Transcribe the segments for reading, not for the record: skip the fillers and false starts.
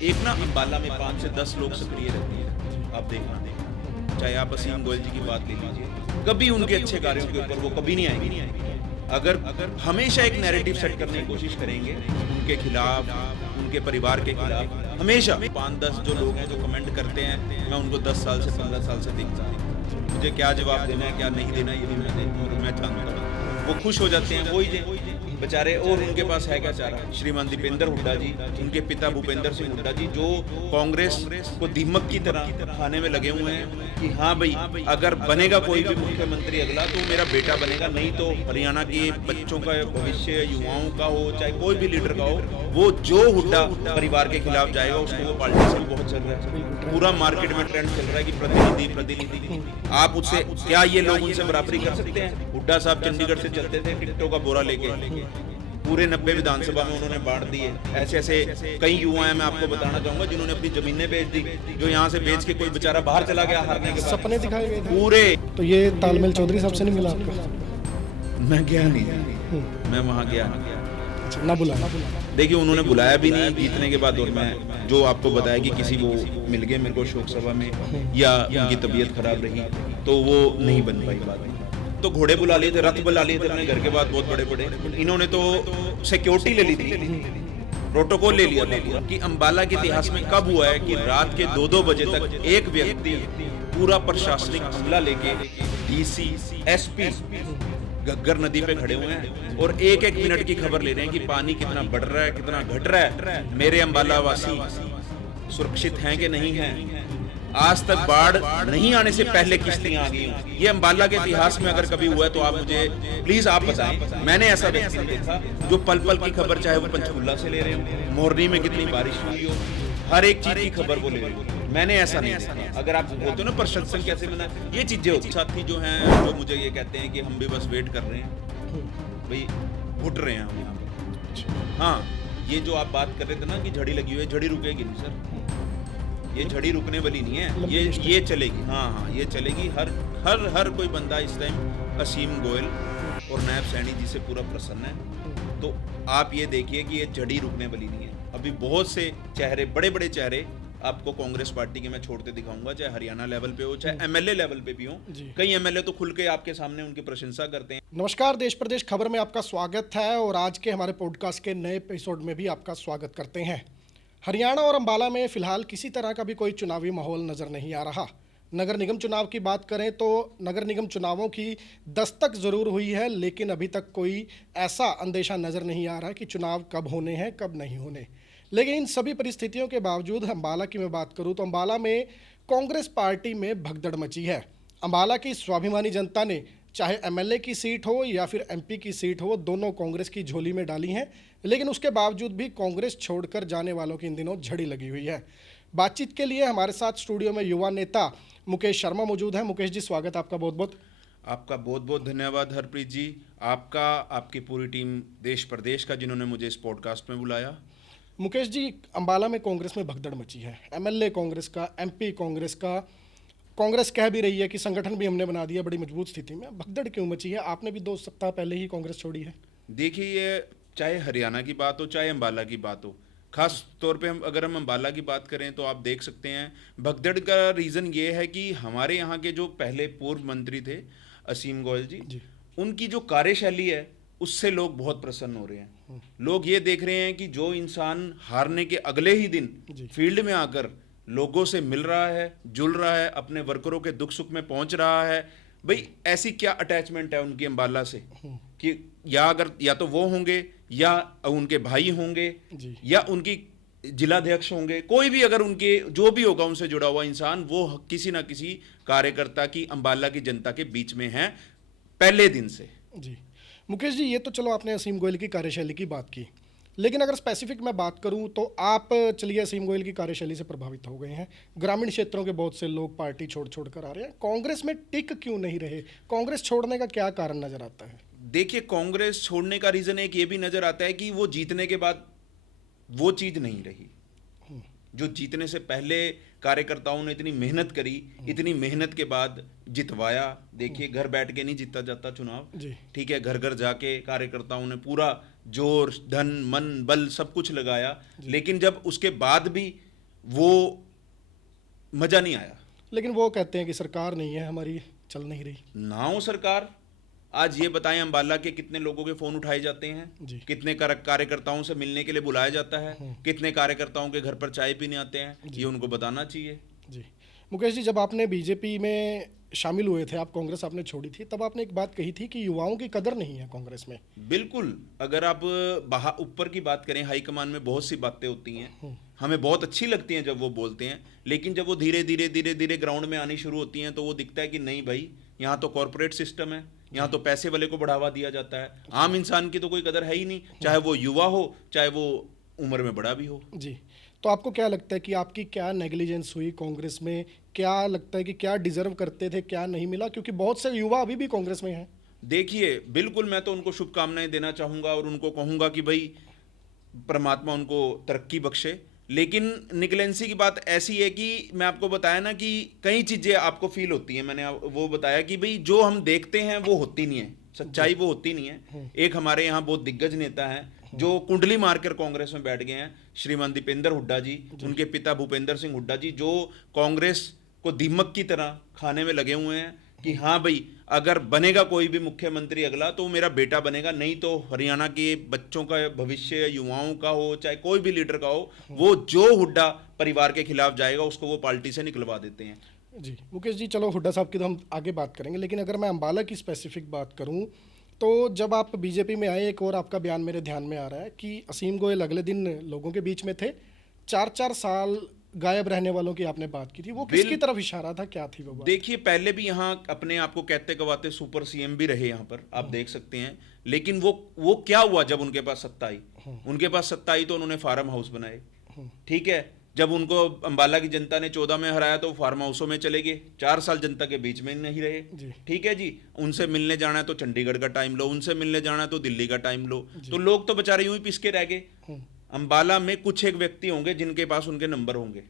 एक ना अम्बाला में 5 से 10 लोग सक्रिय रहते हैं, आप देखना, चाहे आप असीम गोयल जी की बात ले लीजिए, कभी उनके अच्छे कार्यों के ऊपर वो कभी नहीं आएंगे। अगर हमेशा एक नैरेटिव सेट करने की कोशिश करेंगे उनके खिलाफ, उनके परिवार के खिलाफ, हमेशा 5-10 जो लोग हैं जो कमेंट करते हैं, मैं उनको 10 साल से 15 साल से देखता हूँ। मुझे क्या जवाब देना है क्या नहीं देना ये भी मैं जानता हूँ। वो खुश हो जाते हैं वही बेचारे, और उनके पास है क्या चारा। श्रीमान दीपेंद्र हुड्डा जी, उनके पिता भूपेंद्र सिंह हुड्डा जी, जो कांग्रेस को दीमक की तरह खाने में लगे हुए हैं कि हाँ भाई अगर बनेगा कोई भी मुख्यमंत्री अगला तो मेरा बेटा बनेगा, नहीं तो हरियाणा के बच्चों का भविष्य, युवाओं का हो चाहे कोई भी लीडर का हो, वो जो हुड्डा परिवार के खिलाफ जाएगा उसको वो पार्टी से भी बहुत चल रहा है। पूरा मार्केट में ट्रेंड चल रहा है कि प्रतिनिधि आप उससे क्या ये लोग उनसे बराबरी कर सकते हैं। हुड्डा साहब चंडीगढ़ से चलते थे टिकटों का बोरा लेके, पूरे 90 विधानसभा में उन्होंने बांट दिए। ऐसे ऐसे कई युवा हैं, मैं आपको बताना चाहूंगा, जिन्होंने अपनी जमीनें बेच दी, जो यहाँ से बेच के कोई बेचारा बाहर चला गया हारने के बाद। सपने दिखाए गए थे पूरे। तो ये तालमेल चौधरी साहब से नहीं मिला आपको? मैं गया नहीं, मैं वहां गया नहीं, ना बुला देखिए उन्होंने बुलाया भी नहीं जीतने के बाद, और मैं जो आपको बताया कि किसी वो मिल गए मेरे को शोक सभा में या उनकी तबीयत खराब रही तो वो नहीं बन पाई बात। तो घोड़े बुला लिए थे, रथ बुला लिए थे अपने घर के बाद बहुत बड़े बड़े, इन्होंने तो सिक्योरिटी ले ली थी, प्रोटोकॉल ले लिया था कि अम्बाला के इतिहास में कब हुआ है कि रात के 2-2 बजे तक एक व्यक्ति पूरा प्रशासनिक अमला लेके डीसी एसपी गग्गर नदी पे खड़े हुए हैं और एक एक मिनट की खबर ले रहे हैं कि पानी कितना बढ़ रहा है कितना घट रहा है, मेरे अम्बाला वासी सुरक्षित हैं कि नहीं हैं। आज तक बाढ़ नहीं आने से पहले किश्तियां आ गई हूं। ये अम्बाला के इतिहास में अगर कभी हुआ है तो आप मुझे प्लीज आप बताएं। मैंने ऐसा व्यक्ति देखा जो पल पल की खबर, चाहे वो पंचकुला से ले रहे हो, मोरनी में कितनी बारिश हुई हो, हर एक चीज की खबर वो ले रहे हो। मैंने ऐसा नहीं देखा। अगर आप बोलते हो ना प्रशंसन कैसे बना, ये चीजें होती। साथी जो हैं जो मुझे ये कहते हैं कि हम भी बस वेट कर रहे हैं, भाई घुट रहे हैं हम यहाँ पे। हाँ, ये जो आप बात कर रहे थे ना कि झड़ी लगी हुई है, झड़ी रुकेगी नहीं सर, ये झड़ी रुकने वाली नहीं है, ये चलेगी। हाँ, ये चलेगी। हर कोई बंदा इस टाइम असीम गोयल और नायब सैनी जी से पूरा प्रसन्न है। तो आप ये देखिए कि ये झड़ी रुकने वाली नहीं है। अभी बहुत से चेहरे, बड़े बड़े चेहरे आपको कांग्रेस पार्टी के मैं छोड़ते दिखाऊंगा, चाहे हरियाणा लेवल पे हो चाहे एमएलए लेवल पे भी हो। कई एमएलए तो खुल के आपके सामने उनकी प्रशंसा करते हैं। नमस्कार, देश प्रदेश खबर में आपका स्वागत है और आज के हमारे पॉडकास्ट के नए एपिसोड में भी आपका स्वागत करते हैं। हरियाणा और अम्बाला में फिलहाल किसी तरह का भी कोई चुनावी माहौल नजर नहीं आ रहा। नगर निगम चुनाव की बात करें तो नगर निगम चुनावों की दस्तक जरूर हुई है, लेकिन अभी तक कोई ऐसा अंदेशा नजर नहीं आ रहा कि चुनाव कब होने हैं कब नहीं होने। लेकिन इन सभी परिस्थितियों के बावजूद अम्बाला की मैं बात करूं तो अम्बाला में कांग्रेस पार्टी में भगदड़ मची है। अम्बाला की स्वाभिमानी जनता ने चाहे एमएलए की सीट हो या फिर एमपी की सीट हो, दोनों कांग्रेस की झोली में डाली हैं, लेकिन उसके बावजूद भी कांग्रेस छोड़कर जाने वालों की इन दिनों झड़ी लगी हुई है। बातचीत के लिए हमारे साथ स्टूडियो में युवा नेता मुकेश शर्मा मौजूद हैं। मुकेश जी, स्वागत आपका बहुत बहुत। आपका बहुत बहुत धन्यवाद हरप्रीत जी, आपका, आपकी पूरी टीम देश प्रदेश का, जिन्होंने मुझे इस पॉडकास्ट में बुलाया। मुकेश जी, अम्बाला में कांग्रेस में भगदड़ मची है, एमएलए कांग्रेस का, एमपी कांग्रेस का, कांग्रेस कह भी रही है कि संगठन भी हमने बना दिया बड़ी मजबूत स्थिति में। भगदड़ क्यों मची है? आपने भी 2 सप्ताह पहले ही कांग्रेस छोड़ी है। देखिए, ये चाहे हरियाणा की बात हो चाहे अम्बाला की बात हो, खास तौर पे अगर हम अम्बाला की बात करें तो आप देख सकते हैं भगदड़ का रीज़न ये है कि हमारे यहाँ के जो पहले पूर्व मंत्री थे असीम गोयल जी, उनकी जो कार्यशैली है उससे लोग बहुत प्रसन्न हो रहे हैं। लोग ये देख रहे हैं कि जो इंसान हारने के अगले ही दिन फील्ड में आकर लोगों से मिल रहा है, जुल रहा है, अपने वर्करों के दुख सुख में पहुंच रहा है, भाई ऐसी क्या अटैचमेंट है उनकी अम्बाला से कि या तो वो होंगे या उनके भाई होंगे या उनकी जिलाध्यक्ष होंगे, कोई भी अगर उनके जो भी होगा उनसे जुड़ा हुआ इंसान, वो किसी ना किसी कार्यकर्ता की, अम्बाला की जनता के बीच में है पहले दिन से। जी मुकेश जी, ये तो चलो आपने असीम गोयल की कार्यशैली की बात की, लेकिन अगर स्पेसिफिक मैं बात करूं तो आप चलिए असीम गोयल की कार्यशैली से प्रभावित हो गए हैं। ग्रामीण क्षेत्रों के बहुत से लोग पार्टी छोड़ कर आ रहे हैं, कांग्रेस में टिक क्यों नहीं रहे? कांग्रेस छोड़ने का क्या कारण नजर आता है? देखिए, कांग्रेस छोड़ने का रीजन एक ये भी नजर आता है कि वो जीतने के बाद वो चीज नहीं रही जो जीतने से पहले कार्यकर्ताओं ने इतनी मेहनत करी, इतनी मेहनत के बाद जितवाया। देखिए, घर बैठ के नहीं जीता जाता चुनाव, ठीक है, घर घर जाके कार्यकर्ताओं ने पूरा जोर, धन, मन, बल सब कुछ लगाया, लेकिन जब उसके बाद भी वो मजा नहीं आया। लेकिन वो कहते हैं कि सरकार नहीं है हमारी, चल नहीं रही। ना हो सरकार, आज ये बताएं अंबाला के कितने लोगों के फोन उठाए जाते हैं, जी। कितने कार्यकर्ताओं से मिलने के लिए बुलाया जाता है, कितने कार्यकर्ताओं के घर पर चाय पीने आते हैं, ये उनको बताना चाहिए। जी मुकेश जी, जब आपने बीजेपी में शामिल हुए थे, आप कांग्रेस आपने छोड़ी थी, तब आपने एक बात कही थी कि युवाओं की कदर नहीं है कांग्रेस में। बिल्कुल, अगर आप बाहर ऊपर की बात करें, हाईकमान में बहुत सी बातें होती हैं, हमें बहुत अच्छी लगती हैं जब वो बोलते हैं, लेकिन जब वो धीरे धीरे ग्राउंड में आनी शुरू होती हैं तो वो दिखता है कि नहीं भाई, यहाँ तो कॉर्पोरेट सिस्टम है, यहाँ तो पैसे वाले को बढ़ावा दिया जाता है, आम इंसान की तो कोई कदर है ही नहीं, चाहे वो युवा हो चाहे वो उम्र में बड़ा भी हो। जी, तो आपको क्या लगता है कि आपकी क्या नेग्लिजेंस हुई कांग्रेस में? क्या लगता है कि क्या डिजर्व करते थे, क्या नहीं मिला? क्योंकि बहुत से युवा अभी भी कांग्रेस में हैं। देखिए, बिल्कुल मैं तो उनको शुभकामनाएं देना चाहूँगा और उनको कहूँगा कि भाई परमात्मा उनको तरक्की बख्शे, लेकिन निगलेंसी की बात ऐसी है कि मैं आपको बताया ना कि कई चीज़ें आपको फील होती हैं, मैंने वो बताया कि भाई जो हम देखते हैं वो होती नहीं है, सच्चाई वो होती नहीं है। एक हमारे यहाँ बहुत दिग्गज नेता हैं जो कुंडली मारकर कांग्रेस में बैठ गए हैं, श्रीमान दीपेंद्र हुड्डा जी, उनके पिता भूपेंद्र सिंह हुड्डा जी, जो कांग्रेस को दीमक की तरह खाने में लगे हुए हैं कि हाँ भाई अगर बनेगा कोई भी मुख्यमंत्री अगला तो मेरा बेटा बनेगा, नहीं तो हरियाणा के बच्चों का भविष्य, युवाओं का हो चाहे कोई भी लीडर का हो, वो जो हुड्डा परिवार के खिलाफ जाएगा उसको वो पार्टी से निकलवा देते हैं। जी मुकेश जी, चलो हुड्डा साहब की तो हम आगे बात करेंगे, लेकिन अगर मैं अंबाला की स्पेसिफिक बात करूं तो जब आप बीजेपी में आए, एक और आपका बयान मेरे ध्यान में आ रहा है कि असीम गोयल अगले दिन लोगों के बीच में थे, 4-4 साल गायब रहने वालों की आपने बात की थी, वो किसकी तरफ इशारा था, क्या थी वो बात? देखिए, पहले भी यहाँ अपने आप को कहते कवाते सुपर सीएम भी रहे यहाँ पर, आप देख सकते हैं, लेकिन वो क्या हुआ जब उनके पास सत्ता आई? उनके पास सत्ता आई तो उन्होंने फार्म हाउस बनाए, ठीक है। जब उनको अंबाला की जनता ने 14 में हराया तो फार्म हाउसों में चले गए, 4 साल जनता के बीच में नहीं रहे, ठीक है जी। उनसे मिलने जाना है तो चंडीगढ़ का टाइम लो, उनसे मिलने जाना है तो दिल्ली का टाइम लो, तो लोग तो बेचारे यूं ही पिस के रह गए। अंबाला में कुछ एक व्यक्ति होंगे जिनके पास उनके नंबर होंगे,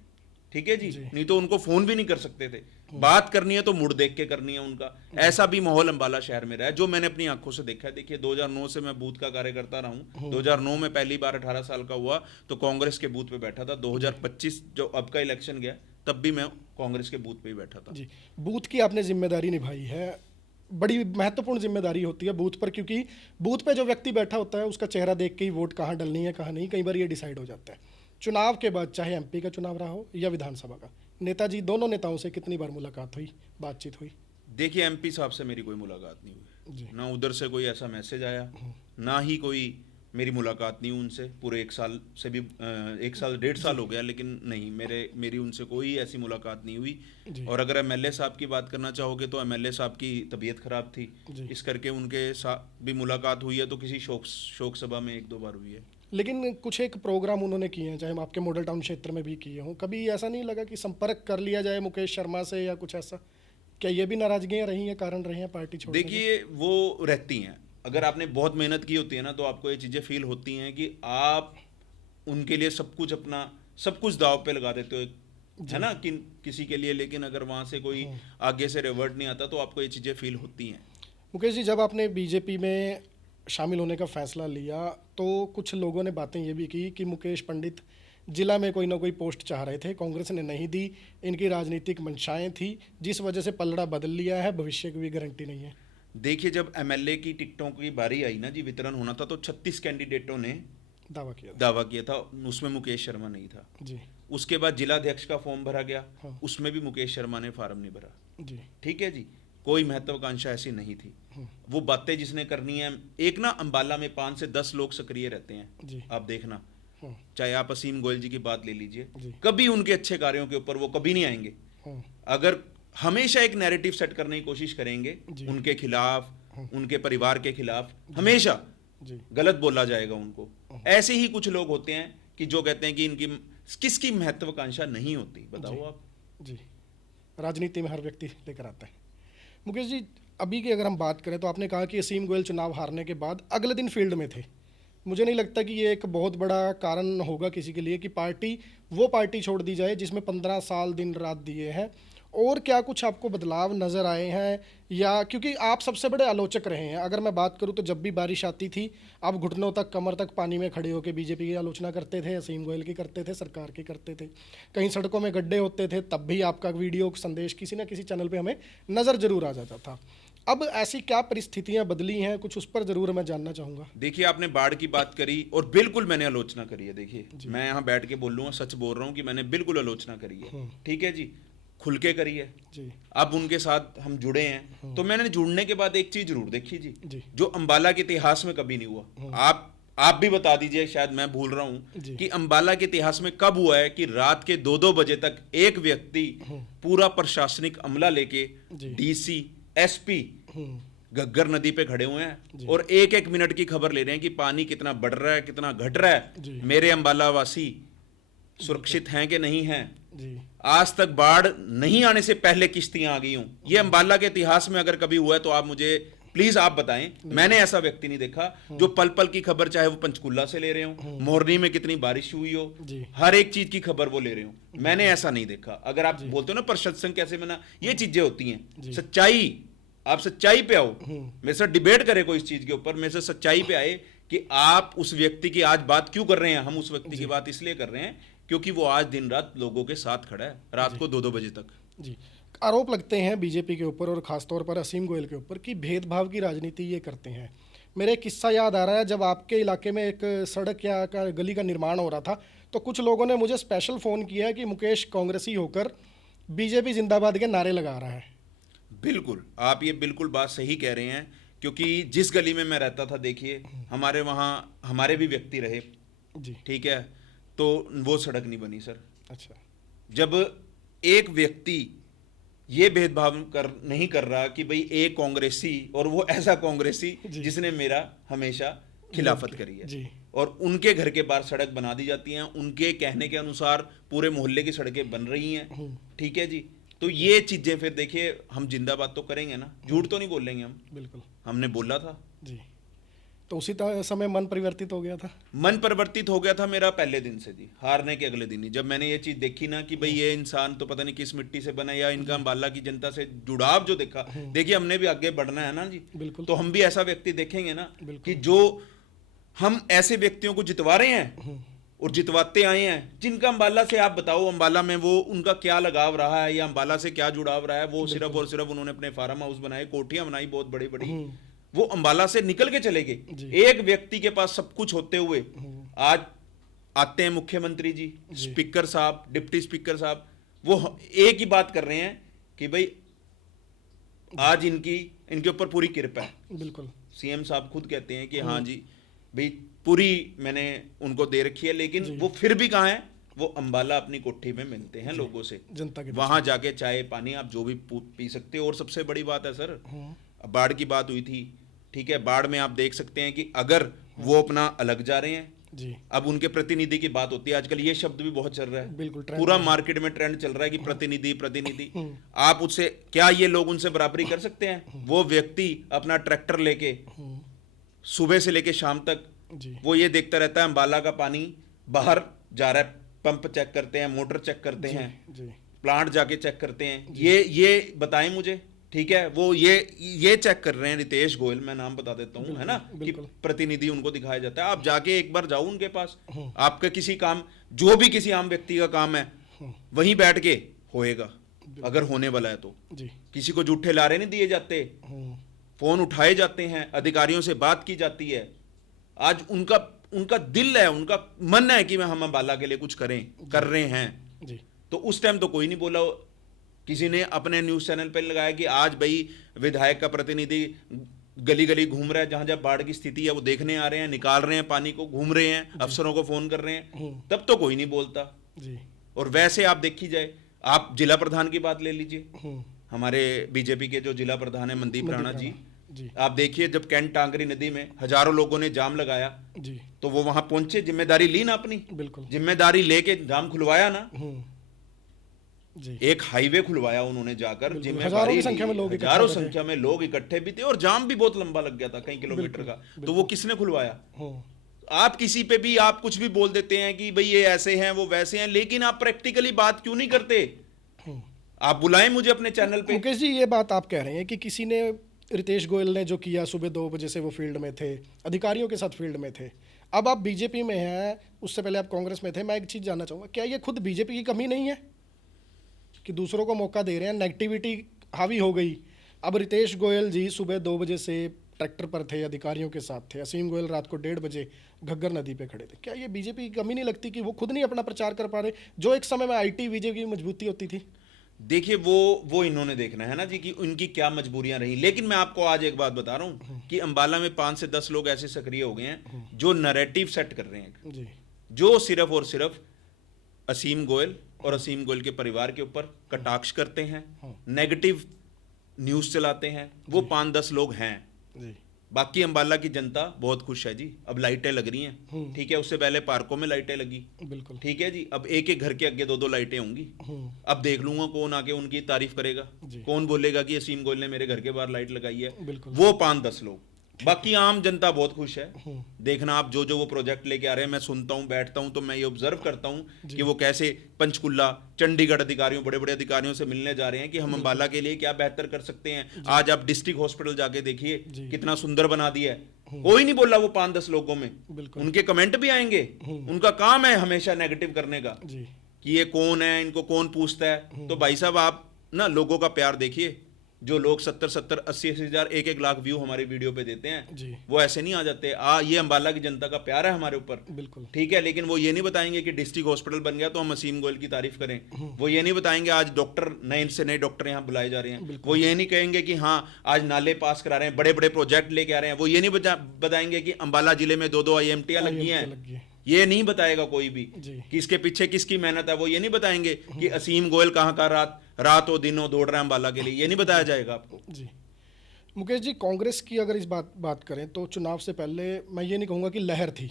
ठीक है जी, नहीं तो उनको फोन भी नहीं कर सकते थे, बात करनी है तो मुड़ देख के करनी है उनका। ऐसा भी माहौल अंबाला शहर में रहा है जो मैंने अपनी आंखों से देखा है। देखिए 2009 से मैं बूथ का कार्यकर्ता रहा हूँ, 2009 में पहली बार 18 साल का हुआ तो कांग्रेस के बूथ पे बैठा था, 2025 जो अब का इलेक्शन गया तब भी मैं कांग्रेस के बूथ पे ही बैठा था। जी, बूथ की आपने जिम्मेदारी निभाई है, बड़ी महत्वपूर्ण जिम्मेदारी होती है बूथ पर, क्योंकि बूथ पे जो व्यक्ति बैठा होता है उसका चेहरा देख के ही वोट कहाँ डलनी है कहाँ नहीं, कई बार ये डिसाइड हो जाता है। चुनाव के बाद चाहे एमपी का चुनाव रहा हो या विधानसभा का, नेताजी दोनों नेताओं से कितनी बार मुलाकात हुई, बातचीत हुई? देखिए, एमपी साहब से मेरी कोई मुलाकात नहीं हुई, ना उधर से कोई ऐसा मैसेज आया, ना ही कोई मेरी मुलाकात नहीं उनसे, पूरे 1 साल से भी 1 साल 1.5 साल हो गया, लेकिन नहीं, मेरी उनसे कोई ऐसी मुलाकात नहीं हुई। और अगर एमएलए साहब की बात करना चाहोगे तो एमएलए साहब की तबीयत खराब थी, इस करके उनके साथ भी मुलाकात हुई है तो किसी शोक सभा में 1-2 बार हुई है। लेकिन कुछ एक प्रोग्राम उन्होंने किए हैं, चाहे हम आपके मॉडल टाउन क्षेत्र में भी किए हों, कभी ऐसा नहीं लगा कि संपर्क कर लिया जाए मुकेश शर्मा से या कुछ ऐसा? क्या ये भी नाराजगियाँ रही हैं, कारण रहे हैं पार्टी छोड़ने के? देखिए, वो रहती हैं, अगर आपने बहुत मेहनत की होती है ना तो आपको ये चीज़ें फील होती हैं कि आप उनके लिए सब कुछ दाव पे लगा देते हो, है ना, कि किसी के लिए, लेकिन अगर वहाँ से कोई आगे से रिवर्ट नहीं आता तो आपको ये चीज़ें फील होती हैं। मुकेश जी, जब आपने बीजेपी में शामिल होने का फैसला लिया तो कुछ लोगों ने बातें ये भी की कि मुकेश पंडित जिला में कोई ना कोई पोस्ट चाह रहे थे, कांग्रेस ने नहीं दी, इनकी राजनीतिक मंशाएं थी जिस वजह से पलड़ा बदल लिया है, भविष्य की भी गारंटी नहीं है। देखिए, जब एमएलए की टिकटों की बारी आई ना जी, वितरण होना था, तो 36 कैंडिडेटों ने दावा किया था, उसमें मुकेश शर्मा नहीं था जी। उसके बाद जिलाध्यक्ष का फॉर्म भरा गया, उसमें भी मुकेश शर्मा ने फार्म नहीं भरा जी, ठीक है जी। कोई महत्वाकांक्षा ऐसी नहीं थी, वो बातें जिसने करनी है। एक ना अंबाला में 5 से 10 लोग सक्रिय रहते हैं जी। आप देखना, चाहे आप असीम गोयल जी की बात ले लीजिए, कभी उनके अच्छे कार्यों के ऊपर वो कभी नहीं आएंगे। अगर हमेशा एक नैरेटिव सेट करने की कोशिश करेंगे उनके खिलाफ, उनके परिवार के खिलाफ, हमेशा गलत बोला जाएगा उनको। ऐसे ही कुछ लोग होते हैं कि जो कहते हैं कि इनकी किसकी महत्वाकांक्षा नहीं होती, बताओ आप जी। राजनीति में हर व्यक्ति लेकर आता है। मुकेश जी, अभी की अगर हम बात करें तो आपने कहा कि असीम गोयल चुनाव हारने के बाद अगले दिन फील्ड में थे। मुझे नहीं लगता कि ये एक बहुत बड़ा कारण होगा किसी के लिए कि वो पार्टी छोड़ दी जाए जिसमें 15 साल दिन रात दिए हैं और क्या कुछ आपको बदलाव नज़र आए हैं, या क्योंकि आप सबसे बड़े आलोचक रहे हैं, अगर मैं बात करूं तो जब भी बारिश आती थी आप घुटनों तक, कमर तक पानी में खड़े होकर बीजेपी की आलोचना करते थे, असीम गोयल की करते थे, सरकार की करते थे। कहीं सड़कों में गड्ढे होते थे तब भी आपका वीडियो संदेश किसी ना किसी चैनल पे हमें नज़र जरूर आ जाता था। अब ऐसी क्या परिस्थितियां बदली हैं, कुछ उस पर जरूर मैं जानना चाहूँगा। देखिए, आपने बाढ़ की बात करी और बिल्कुल मैंने आलोचना करी है। देखिए, मैं यहाँ बैठ के बोल लूँगा, सच बोल रहा हूँ कि मैंने बिल्कुल आलोचना करी है। ठीक है जी, खुल के करी है जी। अब उनके साथ हम जुड़े हैं, तो मैंने जुड़ने के बाद एक चीज जरूर देखी जी, जो अंबाला के इतिहास में कभी नहीं हुआ। आप भी बता दीजिए, शायद मैं भूल रहा हूं कि अंबाला के इतिहास में कब हुआ है कि रात के 2-2 बजे तक एक व्यक्ति पूरा प्रशासनिक अमला लेके डीसी एसपी घग्गर नदी पे खड़े हुए हैं और एक एक मिनट की खबर ले रहे हैं कि पानी कितना बढ़ रहा है, कितना घट रहा है, मेरे अंबाला वासी सुरक्षित हैं कि नहीं हैं। आज तक बाढ़ नहीं आने से पहले किश्तियां आ गई हूं। ये अंबाला के इतिहास में अगर कभी हुआ है तो आप मुझे प्लीज आप बताएं। मैंने ऐसा व्यक्ति नहीं देखा जो पल पल की खबर, चाहे वो पंचकुला से ले रहे हो, मोरनी में कितनी बारिश हुई हो, हर एक चीज की खबर वो ले रहे हो। मैंने ऐसा नहीं देखा। अगर आप बोलते हो ना प्रशंसक कैसे बना, ये चीजें होती हैं। सच्चाई, आप सच्चाई पे आओ, मेरे साथ डिबेट करे कोई इस चीज के ऊपर, मेरे से सच्चाई पे आए कि आप उस व्यक्ति की आज बात क्यों कर रहे हैं। हम उस व्यक्ति की बात इसलिए कर रहे हैं क्योंकि वो आज दिन रात लोगों के साथ खड़ा है, रात को 2-2 बजे तक। जी, आरोप लगते हैं बीजेपी के ऊपर और खासतौर पर असीम गोयल के ऊपर कि भेदभाव की राजनीति ये करते हैं। मेरे एक किस्सा याद आ रहा है, जब आपके इलाके में एक सड़क या गली का निर्माण हो रहा था तो कुछ लोगों ने मुझे स्पेशल फ़ोन किया कि मुकेश कांग्रेसी होकर बीजेपी जिंदाबाद के नारे लगा रहा है। बिल्कुल, आप ये बिल्कुल बात सही कह रहे हैं, क्योंकि जिस गली में मैं रहता था, देखिए हमारे वहाँ हमारे भी व्यक्ति रहे जी, ठीक है, तो वो सड़क नहीं बनी सर। अच्छा, जब एक व्यक्ति ये भेदभाव नहीं कर रहा कि भाई एक कांग्रेसी और वो ऐसा कांग्रेसी जिसने मेरा हमेशा खिलाफत करी है जी, और उनके घर के बाहर सड़क बना दी जाती हैं, उनके कहने के अनुसार पूरे मोहल्ले की सड़कें बन रही हैं। ठीक है जी, तो ये चीजें फिर देखिए, हम जिंदाबाद तो करेंगे ना, झूठ तो नहीं बोलेंगे हम। बिल्कुल, हमने बोला था जी। तो उसी समय मन परिवर्तित हो गया था। मन परिवर्तित हो गया था मेरा पहले दिन से जी, हारने के अगले दिन ही, जब मैंने ये चीज देखी ना कि भाई ये इंसान तो पता नहीं किस मिट्टी से बना, या इनका अंबाला की जनता से जुड़ाव जो देखा। देखिए, हमने भी आगे बढ़ना है ना जी, बिल्कुल, तो हम भी ऐसा व्यक्ति देखेंगे ना कि जो हम ऐसे व्यक्तियों को जितवा रहे हैं और जितवाते आए हैं, जिनका अंबाला से, आप बताओ अंबाला में वो उनका क्या लगाव रहा है या अंबाला से क्या जुड़ाव रहा है। वो सिर्फ और सिर्फ उन्होंने अपने फार्म हाउस बनाए, कोठियां बनाई बहुत बड़ी बड़ी, वो अंबाला से निकल के चले गए। एक व्यक्ति के पास सब कुछ होते हुए आज आते हैं मुख्यमंत्री जी, स्पीकर साहब, डिप्टी स्पीकर साहब, वो एक ही बात कर रहे हैं कि भाई आज इनके ऊपर पूरी कृपा है। बिल्कुल, सीएम साहब खुद कहते हैं कि हाँ जी भाई पूरी मैंने उनको दे रखी है, लेकिन वो फिर भी कहाँ है, वो अंबाला अपनी कोठी में मिलते हैं लोगों से, जनता के वहां जाके चाय पानी आप जो भी पी सकते हो। और सबसे बड़ी बात है सर, बाढ़ की बात हुई थी, ठीक है, बाढ़ में आप देख सकते हैं कि अगर वो अपना अलग जा रहे हैं जी, अब उनके प्रतिनिधि की बात होती है। आजकल ये शब्द भी बहुत चल रहा है, बिल्कुल, पूरा मार्केट में ट्रेंड चल रहा है कि प्रतिनिधि प्रतिनिधि। आप उससे क्या, ये लोग उनसे बराबरी कर सकते हैं? वो व्यक्ति अपना ट्रैक्टर लेके सुबह से लेके शाम तक वो ये देखता रहता है अंबाला का पानी बाहर जा रहा है, पंप चेक करते हैं, मोटर चेक करते हैं, प्लांट जाके चेक करते हैं। ये बताएं मुझे, ठीक है, वो ये चेक कर रहे हैं रितेश गोयल, मैं नाम बता देता हूँ, है ना, कि प्रतिनिधि उनको दिखाया जाता है। आप जाके एक बार जाओ उनके पास, आपका किसी काम, जो भी किसी आम व्यक्ति का काम है वहीं बैठ के होएगा, अगर होने वाला है तो। किसी को झूठे लारे नहीं दिए जाते, फोन उठाए जाते हैं, अधिकारियों से बात की जाती है। आज उनका दिल है, उनका मन है कि हम अंबाला के लिए कुछ कर रहे हैं जी। तो उस टाइम तो कोई नहीं बोला। किसी ने अपने न्यूज चैनल पर लगाया कि आज भाई विधायक का प्रतिनिधि गली गली घूम रहा है, जहां जहां बाढ़ की स्थिति है वो देखने आ रहे हैं, निकाल रहे हैं पानी को, घूम रहे हैं, अफसरों को फोन कर रहे हैं, तब तो कोई नहीं बोलता जी। और वैसे आप देखी जाए, आप जिला प्रधान की बात ले लीजिए, हमारे बीजेपी के जो जिला प्रधान है मनदीप राणा जी, आप देखिए जब कैंट टांगरी नदी में हजारों लोगों ने जाम लगाया जी, तो वो वहां पहुंचे, जिम्मेदारी ली ना अपनी, बिल्कुल जिम्मेदारी लेके जाम खुलवाया ना जी। एक हाईवे खुलवाया उन्होंने जाकर, हजारों संख्या में लोग इकट्ठे भी थे और जाम भी बहुत लंबा लग गया था, कई किलोमीटर का। तो वो किसने खुलवाया? आप किसी पे भी आप कुछ भी बोल देते हैं कि भाई ये ऐसे हैं वो वैसे हैं, लेकिन आप प्रैक्टिकली बात क्यों नहीं करते? आप बुलाएं मुझे अपने चैनल पे। मुकेश जी, ये बात आप कह रहे हैं कि किसी ने, रितेश गोयल ने जो किया, सुबह 2 बजे से वो फील्ड में थे, अधिकारियों के साथ फील्ड में थे, अब आप बीजेपी में हैं, उससे पहले आप कांग्रेस में थे। मैं एक चीज़ जानना चाहूँगा, क्या ये खुद बीजेपी की कमी नहीं है कि दूसरों को मौका दे रहे हैं, नेगेटिविटी हावी हो गई। अब रितेश गोयल जी सुबह 2 बजे से ट्रैक्टर पर थे, अधिकारियों के साथ थे, असीम गोयल रात को 1:30 बजे घग्गर नदी पे खड़े थे। क्या ये बीजेपी की कमी नहीं लगती कि वो खुद नहीं अपना प्रचार कर पा रहे, जो एक समय में आईटी बीजेपी की मजबूती होती थी? देखिए वो इन्होंने देखना है ना जी कि उनकी क्या मजबूरियां रही। लेकिन मैं आपको आज एक बात बता रहा हूं कि अंबाला में 5 से 10 लोग ऐसे सक्रिय हो गए हैं जो नैरेटिव सेट कर रहे हैं जी। जो सिर्फ और सिर्फ असीम गोयल और असीम गोयल के परिवार के ऊपर कटाक्ष करते हैं, नेगेटिव न्यूज चलाते हैं। वो 5-10 लोग हैं जी। बाकी अंबाला की जनता बहुत खुश है जी। अब लाइटें लग रही हैं, ठीक है, उससे पहले पार्कों में लाइटें लगी, बिल्कुल ठीक है जी। अब एक एक घर के आगे 2-2 लाइटें होंगी। अब देख लूंगा कौन आके उनकी तारीफ करेगा, कौन बोलेगा कि असीम गोयल ने मेरे घर के बाहर लाइट लगाई है। बिल्कुल। वो 5-10 लोग, बाकी आम जनता बहुत खुश है। देखना आप जो जो वो प्रोजेक्ट लेके आ रहे हैं, मैं सुनता हूँ, बैठता हूँ, तो मैं ये ऑब्जर्व करता हूँ कि वो कैसे पंचकुला, चंडीगढ़ अधिकारियों, बड़े बड़े अधिकारियों से मिलने जा रहे हैं कि हम अंबाला के लिए क्या बेहतर कर सकते हैं। आज आप डिस्ट्रिक्ट हॉस्पिटल जाके देखिए कितना सुंदर बना दिया है। कोई नहीं बोला वो 5-10 लोगों में, उनके कमेंट भी आएंगे। उनका काम है हमेशा नेगेटिव करने का कि ये कौन है, इनको कौन पूछता है। तो भाई साहब आप ना लोगों का प्यार देखिए। जो लोग 70-70, 80-80 हजार, 1-1 लाख व्यू हमारे वीडियो पे देते हैं, वो ऐसे नहीं आ जाते। ये अंबाला की जनता का प्यार है हमारे ऊपर, बिल्कुल, ठीक है। लेकिन वो ये नहीं बताएंगे कि डिस्ट्रिक्ट हॉस्पिटल बन गया तो हम असीम गोयल की तारीफ करें। वो ये नहीं बताएंगे आज डॉक्टर नए से नए डॉक्टर यहाँ बुलाए जा रहे हैं। वो ये नहीं कहेंगे कि हाँ आज नाले पास करा रहे हैं, बड़े बड़े प्रोजेक्ट लेके आ रहे हैं। वो ये नहीं बताएंगे कि अंबाला जिले में 2-2 IMT लगी हैं। ये नहीं बताएगा कोई भी कि इसके पीछे किसकी मेहनत है। वो ये नहीं बताएंगे कि असीम गोयल कहाँ का रातों दिनों दौड़ रहा है अंबाला के लिए। ये नहीं बताया जाएगा आपको जी। मुकेश जी, कांग्रेस की अगर इस बात करें तो चुनाव से पहले मैं ये नहीं कहूँगा कि लहर थी,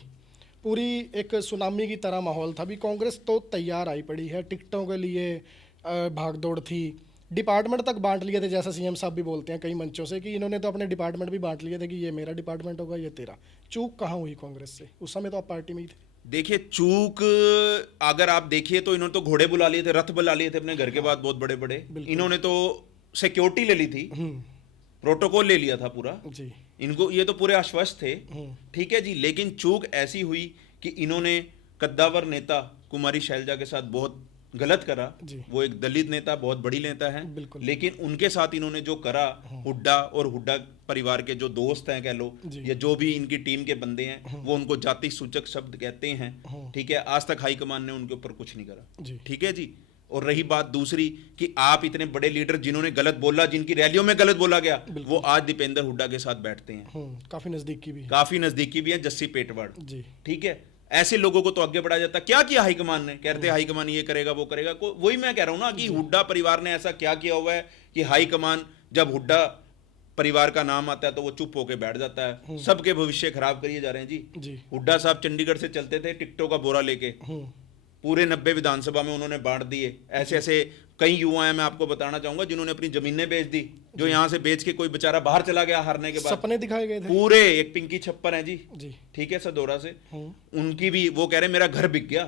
पूरी एक सुनामी की तरह माहौल था। अभी कांग्रेस तो तैयार आई पड़ी है, टिकटों के लिए भागदौड़ थी, डिपार्टमेंट तक बांट लिए थे। जैसा सीएम साहब भी बोलते हैं कई मंचों से कि इन्होंने तो अपने डिपार्टमेंट भी बांट लिए थे कि ये मेरा डिपार्टमेंट होगा, ये तेरा। चूक कहाँ हुई कांग्रेस से? उस समय तो आप पार्टी में ही थे। देखिए चूक अगर आप देखिए तो इन्होंने तो घोड़े बुला लिए थे, रथ बुला लिए थे अपने घर के बाद, बहुत बड़े बड़े। इन्होंने तो सिक्योरिटी ले ली थी, प्रोटोकॉल ले लिया था पूरा जी। इनको ये तो पूरे आश्वस्त थे, ठीक है जी। लेकिन चूक ऐसी हुई कि इन्होंने कद्दावर नेता कुमारी शैलजा के साथ बहुत गलत करा। वो एक दलित नेता, बहुत बड़ी नेता है, लेकिन उनके साथ इन्होंने जो करा, हुड्डा और हुड्डा परिवार के जो दोस्त हैं कह लो, या जो भी इनकी टीम के बंदे हैं, वो उनको जाति सूचक शब्द कहते हैं, ठीक है। आज तक हाईकमान ने उनके ऊपर कुछ नहीं करा, ठीक है जी। और रही बात दूसरी कि आप इतने बड़े लीडर जिन्होंने गलत बोला, जिनकी रैलियों में गलत बोला गया, वो आज दीपेंद्र हुड्डा के साथ बैठते हैं। काफी नजदीकी भी है, जस्सी पेटवाड़, ठीक है। ऐसे लोगों को तो आगे बढ़ाया जाता। क्या किया हाईकमान ने? कहते हाईकमान ये करेगा वो करेगा। वही मैं कह रहा हूं ना कि हुड्डा परिवार ने ऐसा क्या किया हुआ है कि हाईकमान जब हुड्डा परिवार का नाम आता है तो वो चुप होकर बैठ जाता है। सबके भविष्य खराब करिए जा रहे हैं जी। हुड्डा साहब चंडीगढ़ से चलते थे टिकटों का बोरा लेके, पूरे 90 विधानसभा में उन्होंने बांट दिए। ऐसे ऐसे कई युवा हैं, मैं आपको बताना चाहूंगा, जिन्होंने अपनी जमीनें बेच दी, जो यहाँ से बेच के कोई बेचारा बाहर चला गया हारने के बाद। सपने दिखाए गए थे पूरे। एक पिंकी छप्पर है जी, ठीक है, सदौरा से, उनकी भी वो कह रहे मेरा घर बिक गया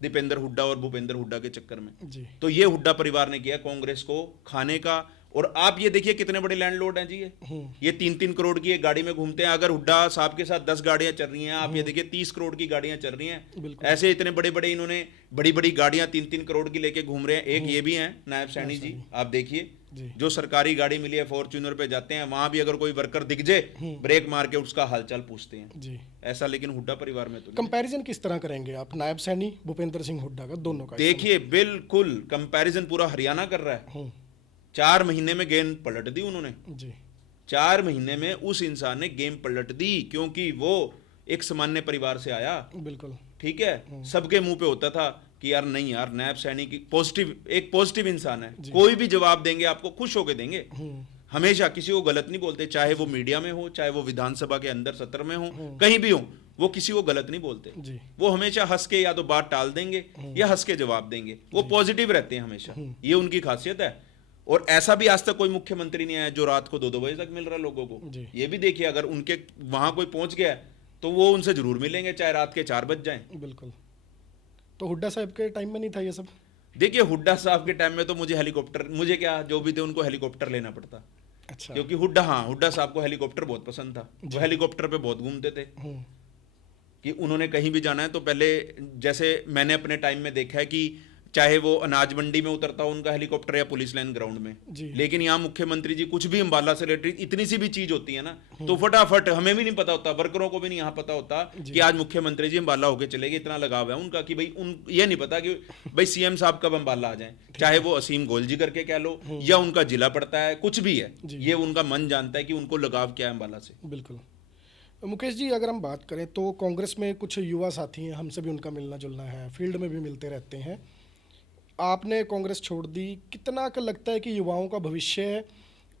दीपेंद्र हुड्डा और भूपेंद्र हुड्डा के चक्कर में। तो ये हुड्डा परिवार ने किया कांग्रेस को खाने का। और आप ये देखिए कितने बड़े लैंडलॉर्ड हैं जी। ये 3-3 करोड़ की एक गाड़ी में घूमते हैं। अगर हुड्डा साहब के साथ 10 गाड़ियां चल रही हैं, आप ये देखिए 30 करोड़ की गाड़ियां चल रही हैं। ऐसे इतने बड़े बड़े इन्होंने बड़ी बड़ी गाड़ियां 3-3 करोड़ की लेके घूम रहे हैं। एक ये भी हैं नायब सैनी जी, आप देखिए, जो सरकारी गाड़ी मिली है, फॉर्च्यूनर पे जाते हैं, वहां भी अगर कोई वर्कर दिख जाए, ब्रेक मार के उसका हालचाल पूछते हैं। ऐसा लेकिन हुड्डा परिवार में तो कंपैरिजन किस तरह करेंगे आप नायब सैनी भूपेंद्र सिंह हुड्डा का, दोनों का? देखिए बिल्कुल कंपैरिजन पूरा हरियाणा कर रहा है। 4 महीने में गेम पलट दी उन्होंने जी। 4 महीने में उस इंसान ने गेम पलट दी, क्योंकि वो एक सामान्य परिवार से आया। बिल्कुल, ठीक है। सबके मुंह पे होता था कि यार नहीं यार, नायब सैनी की पॉजिटिव इंसान है, कोई भी जवाब देंगे आपको खुश होके देंगे, हमेशा किसी को गलत नहीं बोलते, चाहे वो मीडिया में हो, चाहे वो विधानसभा के अंदर सत्र में हो, कहीं भी हो, वो किसी को गलत नहीं बोलते। वो हमेशा हंस के या तो बात टाल देंगे या हंस के जवाब देंगे। वो पॉजिटिव रहते हैं हमेशा, ये उनकी खासियत है। और ऐसा भी आज तक कोई मुख्यमंत्री नहीं आया जो रात को 2-2 बजे तक मिल रहा है लोगों को। ये भी देखिए, अगर उनके वहां कोई पहुंच गया तो वो उनसे जरूर मिलेंगे, चाहे रात के 4 बज जाएं। बिल्कुल। तो हुड्डा साहब के टाइम में नहीं था ये सब? देखिए हुड्डा साहब के टाइम में तो मुझे हेलीकॉप्टर, मुझे क्या, जो भी थे उनको हेलीकॉप्टर लेना पड़ता, अच्छा। क्योंकि हुड्डा, हाँ हुड्डा साहब को हेलीकॉप्टर बहुत पसंद था, वो हेलीकॉप्टर पे बहुत घूमते थे कि उन्होंने कहीं भी जाना है तो पहले, जैसे मैंने अपने टाइम में देखा है कि चाहे वो अनाज मंडी में उतरता हो उनका हेलीकॉप्टर या पुलिस लाइन ग्राउंड में, जी। लेकिन यहाँ मुख्यमंत्री जी कुछ भी अम्बाला से रिलेटेड इतनी सी भी चीज होती है ना, तो फटाफट, हमें भी नहीं पता होता, वर्करों को भी नहीं यहाँ पता होता कि आज मुख्यमंत्री जी अम्बाला होके चलेंगे, इतना लगाव है उनका कि भाई उन ये नहीं पता कि भाई सीएम साहब कब अम्बाला आ जाए, चाहे वो असीम गोयल जी करके कह लो या उनका जिला पड़ता है, कुछ भी है, ये उनका मन जानता है कि उनको लगाव क्या है अम्बाला से। बिल्कुल। मुकेश जी, अगर हम बात करें तो कांग्रेस में कुछ युवा साथी हैं, हमसे भी उनका मिलना जुलना है, फील्ड में भी मिलते रहते हैं। आपने कांग्रेस छोड़ दी, कितना का लगता है कि युवाओं का भविष्य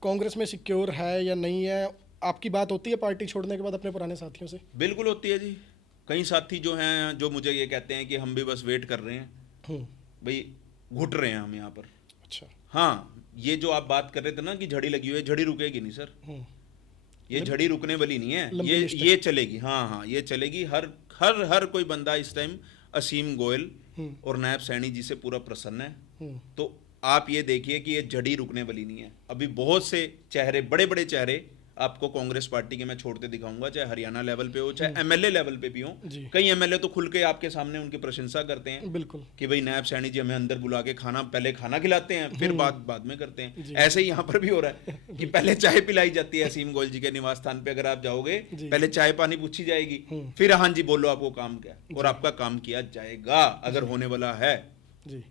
कांग्रेस में सिक्योर है या नहीं है? आपकी बात होती है पार्टी छोड़ने के बाद अपने पुराने साथियों से? बिल्कुल होती है जी। कई साथी जो हैं जो मुझे ये कहते हैं कि हम भी बस वेट कर रहे हैं, भाई घुट रहे हैं हम यहाँ पर। अच्छा। हाँ, ये जो आप बात कर रहे थे ना कि झड़ी लगी हुई है, झड़ी रुकेगी नहीं सर, ये झड़ी रुकने वाली नहीं है, ये चलेगी। हाँ हाँ, ये चलेगी। हर हर हर कोई बंदा इस टाइम असीम गोयल और नायब सैनी जी से पूरा प्रसन्न है। तो आप ये देखिए कि ये झड़ी रुकने वाली नहीं है। अभी बहुत से चेहरे, बड़े बड़े चेहरे आपको कांग्रेस पार्टी के मैं छोड़ते दिखाऊंगा, चाहे हरियाणा लेवल पे हो, चाहे एमएलए लेवल पे भी हो। कई एमएलए तो खुल के आपके सामने उनकी प्रशंसा करते हैं, बिल्कुल, कि भाई नायब सैनी जी हमें अंदर बुला के खाना, पहले खाना खिलाते हैं, फिर बाद में करते हैं। ऐसे ही यहाँ पर भी हो रहा है कि पहले चाय पिलाई जाती है असीम गोयल जी के निवास स्थान पे, अगर आप जाओगे पहले चाय पानी पूछी जाएगी, फिर हाँ जी बोलो आपको काम क्या, और आपका काम किया जाएगा अगर होने वाला है। जी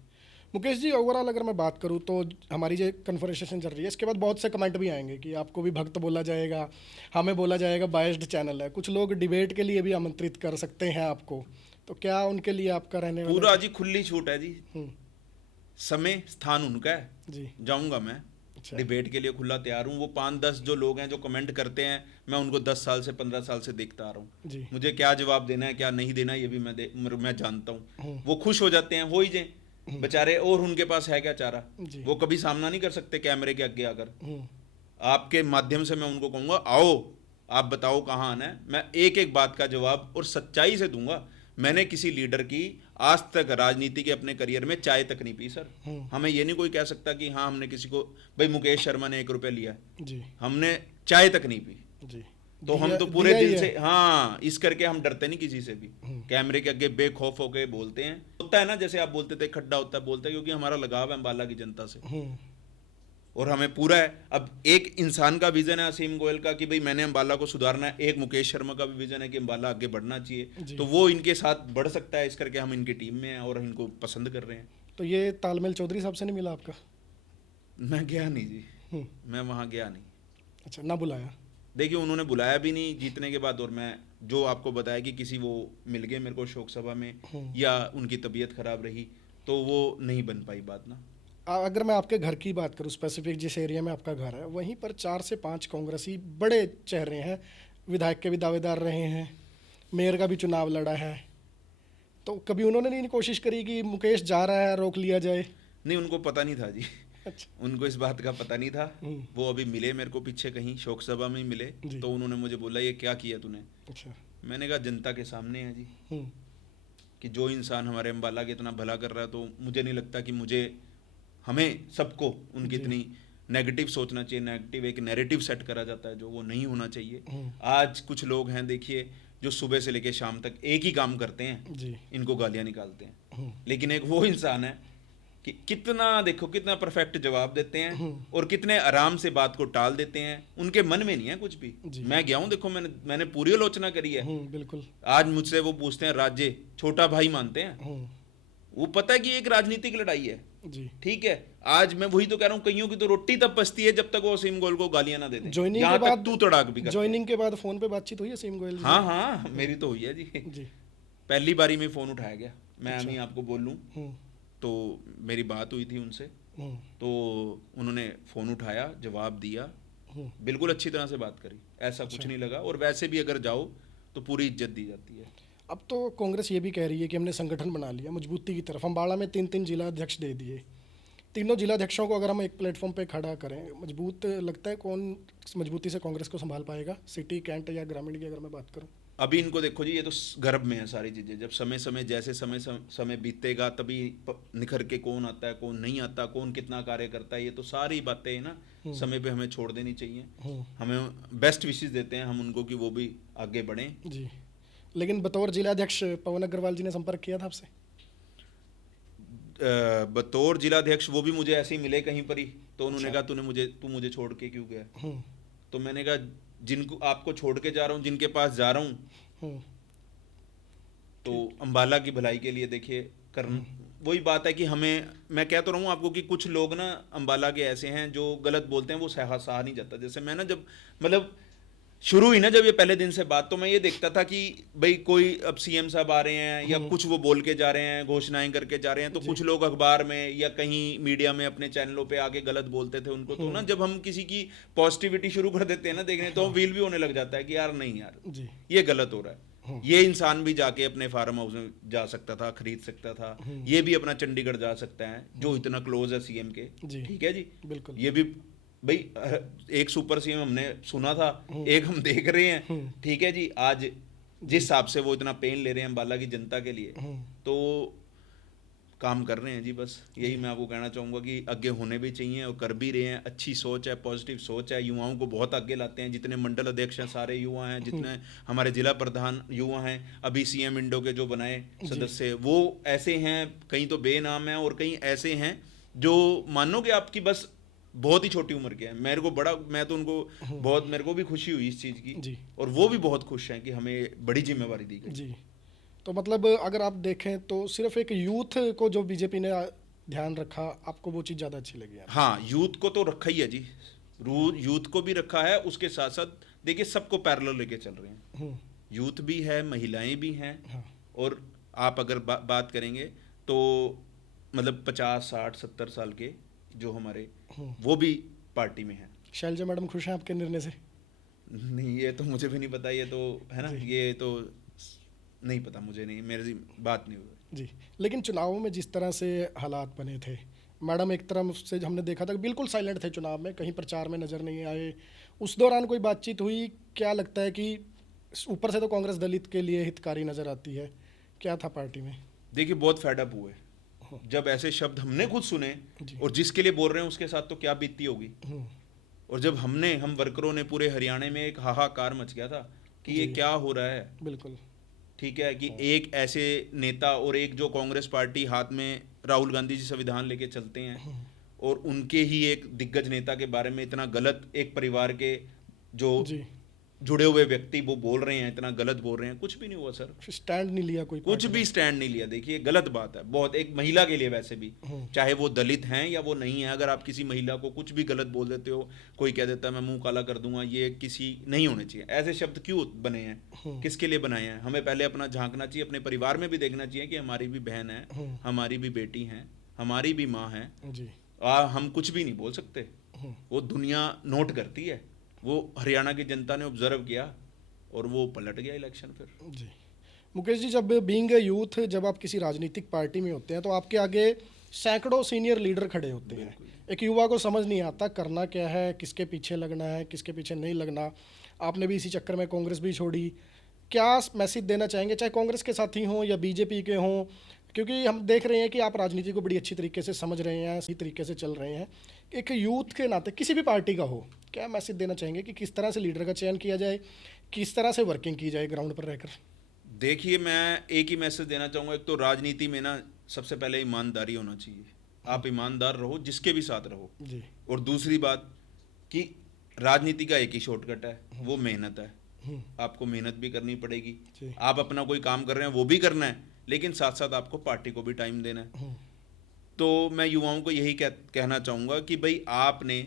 मुकेश जी, ओवरऑल अगर मैं बात करूं तो हमारी जो कन्वर्सेशन चल रही है, इसके बाद बहुत से कमेंट भी आएंगे कि आपको भी भक्त बोला जाएगा, हमें बोला जाएगा बायस्ड चैनल है, कुछ लोग डिबेट के लिए भी आमंत्रित कर सकते हैं आपको, तो क्या उनके लिए आपका रहने वाला? पूरा जी खुली छूट है जी, समय स्थान उनका है जी, जाऊंगा मैं। अच्छा। डिबेट के लिए खुला तैयार हूँ। वो 5-10 जो लोग हैं जो कमेंट करते हैं, मैं उनको 10 साल से 15 साल से देखता आ रहा हूँ। मुझे क्या जवाब देना है क्या नहीं देना ये भी मैं जानता हूँ। वो खुश हो जाते हैं, हो ही जाए बेचारे, और उनके पास है क्या चारा, वो कभी सामना नहीं कर सकते कैमरे के आगे आकर। आपके माध्यम से मैं उनको कहूंगा, आओ आप बताओ कहाँ आना है, मैं एक एक बात का जवाब और सच्चाई से दूंगा। मैंने किसी लीडर की आज तक राजनीति के अपने करियर में चाय तक नहीं पी सर। हमें ये नहीं कोई कह सकता कि हाँ हमने किसी को, भाई मुकेश शर्मा ने 1 रुपया लिया जी, हमने चाय तक नहीं पी जी। तो हम तो पूरे दिल से, हाँ इस करके हम डरते नहीं किसी से भी, कैमरे के आगे बेखौफ होके बोलते हैं। होता है ना जैसे आप बोलते थे खड्डा होता है, बोलते हैं क्योंकि हमारा लगाव है अम्बाला की जनता से और हमें पूरा है। अब एक इंसान का विजन है असीम गोयल का कि भाई मैंने अम्बाला को सुधारना है, एक मुकेश शर्मा का भी विजन है कि अम्बाला आगे बढ़ना चाहिए, तो वो इनके साथ बढ़ सकता है, इस करके हम इनकी टीम में हैं और इनको पसंद कर रहे हैं। तो ये तालमेल चौधरी साहब से नहीं मिला आपका? मैं गया नहीं जी, मैं वहाँ गया नहीं। अच्छा, ना बुलाया? देखिए उन्होंने बुलाया भी नहीं जीतने के बाद, और मैं जो आपको बताया कि किसी वो मिल गए मेरे को शोक सभा में या उनकी तबीयत खराब रही, तो वो नहीं बन पाई बात ना। अगर मैं आपके घर की बात करूं, स्पेसिफिक जिस एरिया में आपका घर है, वहीं पर 4 से 5 कांग्रेसी बड़े चेहरे हैं, विधायक के भी दावेदार रहे हैं, मेयर का भी चुनाव लड़ा है, तो कभी उन्होंने नहीं कोशिश करी कि मुकेश जा रहा है रोक लिया जाए? नहीं, उनको पता नहीं था जी। अच्छा। उनको इस बात का पता नहीं था। वो अभी मिले मेरे को पीछे कहीं शोक सभा में ही मिले, तो उन्होंने मुझे बोला ये क्या किया तूने? अच्छा। मैंने कहा जनता के सामने है जी, कि जो इंसान हमारे अम्बाला के इतना भला कर रहा है, तो मुझे नहीं लगता कि हमें सबको उनकी इतनी नेगेटिव सोचना चाहिए। नेगेटिव एक नैरेटिव सेट करा जाता है जो वो नहीं होना चाहिए। आज कुछ लोग हैं देखिए जो सुबह से लेकर शाम तक एक ही काम करते हैं जी, इनको गालियां निकालते हैं, लेकिन एक वो इंसान है कि कितना देखो कितना परफेक्ट जवाब देते हैं और कितने आराम से बात को टाल देते हैं, उनके मन में नहीं है कुछ भी। मैं गया हूं, देखो मैंने पूरी आलोचना करी है। बिल्कुल। आज मुझसे वो पूछते हैं राज्य छोटा भाई मानते हैं, वो पता है कि एक राजनीतिक लड़ाई है जी, ठीक है। आज मैं वही तो कह रहा हूँ, कईयों की तो रोटी तब पसती है जब तक वो असीम गोयल को गालियां ना दे दें। ज्वाइनिंग के बाद तू तड़ाक भी करते। ज्वाइनिंग के बाद फोन पे बातचीत हुई असीम गोयल? हाँ हाँ, मेरी तो हुई है जी। पहली बारी में फोन उठाया गया, मैं अभी आपको बोल लूं, तो मेरी बात हुई थी उनसे, तो उन्होंने फ़ोन उठाया, जवाब दिया, बिल्कुल अच्छी तरह से बात करी, ऐसा कुछ नहीं लगा। और वैसे भी अगर जाओ तो पूरी इज्जत दी जाती है। अब तो कांग्रेस ये भी कह रही है कि हमने संगठन बना लिया मजबूती की तरफ, अम्बाला में 3 जिला अध्यक्ष दे दिए, तीनों जिला अध्यक्षों को अगर हम एक प्लेटफॉर्म पे खड़ा करें, मजबूत लगता है? कौन मजबूती से कांग्रेस को संभाल पाएगा, सिटी, कैंट या ग्रामीण की अगर मैं बात करूँ? अभी इनको देखो जी, ये तो गर्भ में है सारी चीज़ें। जब समय समय जैसे समय बीतेगा तभी निखर के कौन आता है कौन नहीं आता, कौन कितना कार्य करता है, ये तो सारी बातें ना समय पे हमें छोड़ देनी चाहिए। हमें बेस्ट विशेस देते हैं हम उनको कि वो भी आगे बढ़ें जी। लेकिन बतौर जिलाध्यक्ष पवन अग्रवाल जी ने संपर्क किया था आपसे? बतौर जिलाध्यक्ष वो भी मुझे ऐसे ही मिले कहीं पर ही, तो उन्होंने कहा तू मुझे छोड़ के क्यों गया? तो मैंने कहा जिनको आपको छोड़ के जा रहा हूँ, जिनके पास जा रहा हूँ, तो अंबाला की भलाई के लिए देखिए वही बात है कि मैं कह तो रहा हूँ आपको कि कुछ लोग ना अंबाला के ऐसे हैं जो गलत बोलते हैं, वो सहा नहीं जाता। जैसे मैं ना जब मतलब शुरू हुई ना जब ये पहले दिन से बात, तो मैं ये देखता था कि भाई कोई अब सीएम साहब आ रहे हैं या कुछ वो बोल के जा रहे हैं, घोषणाएं करके जा रहे हैं, तो कुछ लोग अखबार में या कहीं मीडिया में अपने चैनलों पे आके गलत बोलते थे उनको। तो ना जब हम किसी की पॉजिटिविटी शुरू कर देते हैं ना देखने, तो फील भी होने लग जाता है कि यार नहीं यार ये गलत हो रहा है। ये इंसान भी जाके अपने फार्म हाउस में जा सकता था, खरीद सकता था, ये भी अपना चंडीगढ़ जा सकता है जो इतना क्लोज है सीएम के। ठीक है जी, बिल्कुल। ये भी भाई एक सुपर सीएम हमने सुना था, एक हम देख रहे हैं। ठीक है जी, आज जिस हिसाब से वो इतना पेन ले रहे हैं अंबाला की जनता के लिए, तो काम कर रहे हैं जी। बस यही मैं आपको कहना चाहूँगा कि आगे होने भी चाहिए और कर भी रहे हैं। अच्छी सोच है, पॉजिटिव सोच है, युवाओं को बहुत आगे लाते हैं। जितने मंडल अध्यक्ष हैं सारे युवा हैं, जितने हमारे जिला प्रधान युवा हैं, अभी सीएम इंडो के जो बनाए सदस्य वो ऐसे हैं, कहीं तो बेनाम हैं और कहीं ऐसे हैं जो मानो कि आपकी बस बहुत ही छोटी उम्र के हैं। मैं तो उनको बहुत, मेरे को भी खुशी हुई इस चीज़ की, और वो भी बहुत खुश हैं कि हमें बड़ी जिम्मेवारी दी गई जी। तो मतलब अगर आप देखें तो सिर्फ एक यूथ को जो बीजेपी ने ध्यान रखा, आपको वो चीज़ ज़्यादा अच्छी लगी? हाँ, यूथ को तो रखा ही है जी, यूथ को भी रखा है। उसके साथ साथ देखिए सबको पैरेलल लेके चल रहे हैं। यूथ भी है, महिलाएं भी हैं। हाँ। और आप अगर बात करेंगे तो मतलब 50, 60, 70 साल के जो हमारे वो भी पार्टी में हैं। शैलजा मैडम खुश हैं आपके निर्णय से? नहीं, ये तो मुझे भी नहीं पता, ये तो है ना, ये तो नहीं पता मुझे, नहीं, मेरी बात नहीं हुई जी। लेकिन चुनावों में जिस तरह से हालात बने थे, मैडम एक तरफ से हमने देखा था कि बिल्कुल साइलेंट थे चुनाव में, कहीं प्रचार में नज़र नहीं आए। उस दौरान कोई बातचीत हुई? क्या लगता है कि ऊपर से तो कांग्रेस दलित के लिए हितकारी नज़र आती है, क्या था पार्टी में? देखिए बहुत फेडअप हुए जब ऐसे शब्द हमने खुद सुने, और जिसके लिए बोल रहे हैं उसके साथ तो क्या बीतती होगी। और जब हम वर्करों ने पूरे हरियाणा में एक हाहाकार मच गया था कि ये क्या हो रहा है। बिल्कुल ठीक है कि एक ऐसे नेता और एक जो कांग्रेस पार्टी हाथ में राहुल गांधी जी संविधान लेके चलते हैं, और उनके ही एक दिग्गज नेता के बारे में इतना गलत, एक परिवार के जो जुड़े हुए व्यक्ति वो बोल रहे हैं, इतना गलत बोल रहे हैं। कुछ भी नहीं हुआ सर, स्टैंड नहीं लिया कोई, कुछ भी स्टैंड नहीं लिया। देखिए गलत बात है बहुत, एक महिला के लिए वैसे भी, चाहे वो दलित हैं या वो नहीं है। अगर आप किसी महिला को कुछ भी गलत बोल देते हो, कोई कह देता है मैं मुंह काला कर दूंगा, ये किसी नहीं होने चाहिए। ऐसे शब्द क्यों बने हैं, किसके लिए बनाए हैं? हमें पहले अपना झांकना चाहिए, अपने परिवार में भी देखना चाहिए कि हमारी भी बहन है, हमारी भी बेटी है, हमारी भी माँ है। हम कुछ भी नहीं बोल सकते, वो दुनिया नोट करती है। वो हरियाणा की जनता ने ऑब्जर्व किया और वो पलट गया इलेक्शन फिर जी। मुकेश जी, जब बीइंग यूथ, जब आप किसी राजनीतिक पार्टी में होते हैं तो आपके आगे सैकड़ों सीनियर लीडर खड़े होते हैं। एक युवा को समझ नहीं आता करना क्या है, किसके पीछे लगना है, किसके पीछे नहीं लगना। आपने भी इसी चक्कर में कांग्रेस भी छोड़ी। क्या मैसेज देना चाहेंगे, चाहे कांग्रेस के साथी हों या बीजेपी के हों? क्योंकि हम देख रहे हैं कि आप राजनीति को बड़ी अच्छी तरीके से समझ रहे हैं, सही तरीके से चल रहे हैं। एक यूथ के नाते किसी भी पार्टी का हो, क्या मैसेज देना चाहेंगे कि किस तरह से लीडर का चयन किया जाए, किस तरह से वर्किंग की जाए ग्राउंड पर रहकर? देखिए, मैं एक ही मैसेज देना चाहूँगा। एक तो राजनीति में ना सबसे पहले ईमानदारी होना चाहिए। आप ईमानदार रहो, जिसके भी साथ रहो जी। और दूसरी बात कि राजनीति का एक ही शॉर्टकट है, वो मेहनत है। आपको मेहनत भी करनी पड़ेगी। आप अपना कोई काम कर रहे हैं वो भी करना है, लेकिन साथ साथ आपको पार्टी को भी टाइम देना है। तो मैं युवाओं को यही कहना चाहूँगा कि भाई आपने